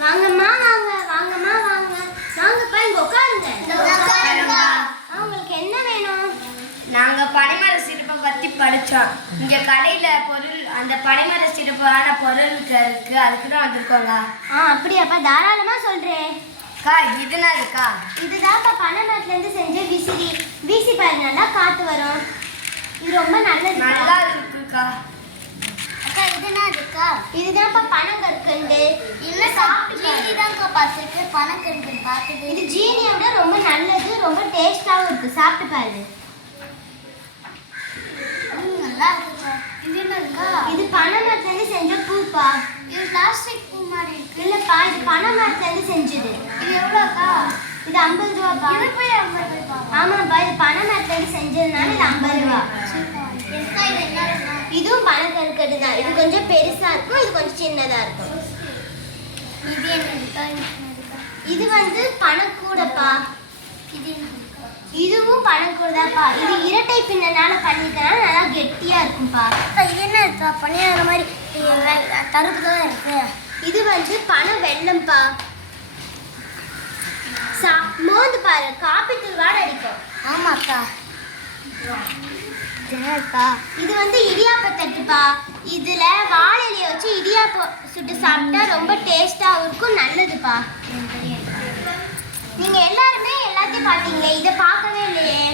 வாங்கம்மா வாங்க வாங்கம்மா வாங்க. வாங்கப்பா இங்க உட்காருங்க. அவங்களுக்கு என்ன வேணும்? நாங்க பனைமர சிறப்பை பத்தி படிச்சோம். இங்க கடையில பொருள் அந்த பனைமர சிறப்பான பொருள் இருக்கு. அதுக்கு தான் வந்திருக்கோங்க. ஆ அப்படியாப்பா. தாராளமா சொல்றேன் அக்கா இதுனா இருக்கா? இதுதான்ப்பா. பனைமரத்துல இருந்து செஞ்ச விசிறி. வீசி பாரு நல்லா காத்து வரும். இது ரொம்ப நல்லது நல்லா இருக்குக்கா. இதுனா இருக்கா? இதுதான்ப்பா பனங்கற்கண்டு இல்ல சாப்பிட்டு தான்க்கா பார்த்துருக்கு. பணக்கெடுத்து பார்த்துட்டு இது ஜீனியை விட ரொம்ப நல்லது ரொம்ப டேஸ்டாவும் இருக்கு. சாப்பிட்டு பாரு. நல்லா இருக்குக்கா இது என்னக்கா இது பனைமரத்துல இருந்து செஞ்ச பூப்பா. இது பிளாஸ்டிக் பூ மாதிரி இருக்கு. இல்லப்பா இது பனைமரத்துல இருந்து செஞ்சது. இது எவ்வளோக்கா? இது ஐம்பது ரூபாப்பா. இது போய் ஐம்பது ரூபாய் ஆமாப்பா இது பனைமரத்துல இருந்து செஞ்சதுனால இது ஐம்பது ரூபா. இது இருக்குண்ணா? இதுவும் பனக்கற்கண்டு தான் இது கொஞ்சம் பெருசா இருக்கும் இது கொஞ்சம் சின்னதா இருக்கும். இது என்ன இது வந்து இருக்கா? இதுவும் பனக்கூடதாப்பா. இது இரட்டை பின்னனால பண்ணிக்கிறனால நல்லா கெட்டியா இருக்கும்பா. அக்கா, இது என்ன இருக்கா? பணியாகிற மாதிரி தருப்பு தான் இருக்கு. இது வந்து பனை வெள்ளம்பா சா மோந்து பாரு. காப்பி தூள் வாட அடிக்கும். ஆமாக்கா. இருக்கா இது வந்து இடியாப்ப தட்டுப்பா. இதுல வாழை இலைய வச்சு இடியாப்பம் சுட்டு சாப்பிட்டா ரொம்ப டேஸ்டாவும் இருக்கும் நல்லதுப்பா. நீங்க எல்லாருமே எல்லாத்தையும் பாத்தீங்களே இதை பார்க்கவே இல்லையே.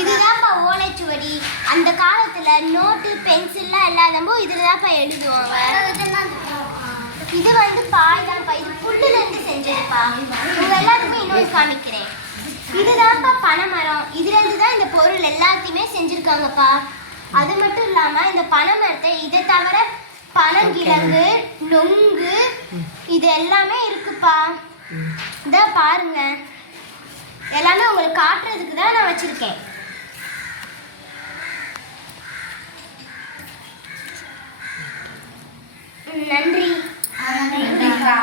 இதுதான்ப்பா ஓலைச்சுவடி. அந்த காலத்துல நோட்டு பென்சில்லாம் இல்லாதப்போ இதுலதான்ப்பா எழுதுவாங்க. இது வந்து பாய் தான்ப்பா இது புல்லுல இருந்து செஞ்சதுப்பா. உங்க எல்லாருக்கும் இன்னொரு காமிக்கிறேன். இதுதான்ப்பா பனைமரம். இதுலேருந்து தான் இந்த பொருள் எல்லாத்தையுமே செஞ்சுருக்காங்கப்பா. அது மட்டும் இல்லாமல் இந்த பனைமரத்தை இதை தவிர பனங்கிழங்கு நொங்கு இது எல்லாமே இருக்குப்பா. இதை பாருங்க. எல்லாமே உங்களுக்கு காட்டுறதுக்கு தான் நான் வச்சுருக்கேன். ம், நன்றி. நன்றிக்கா.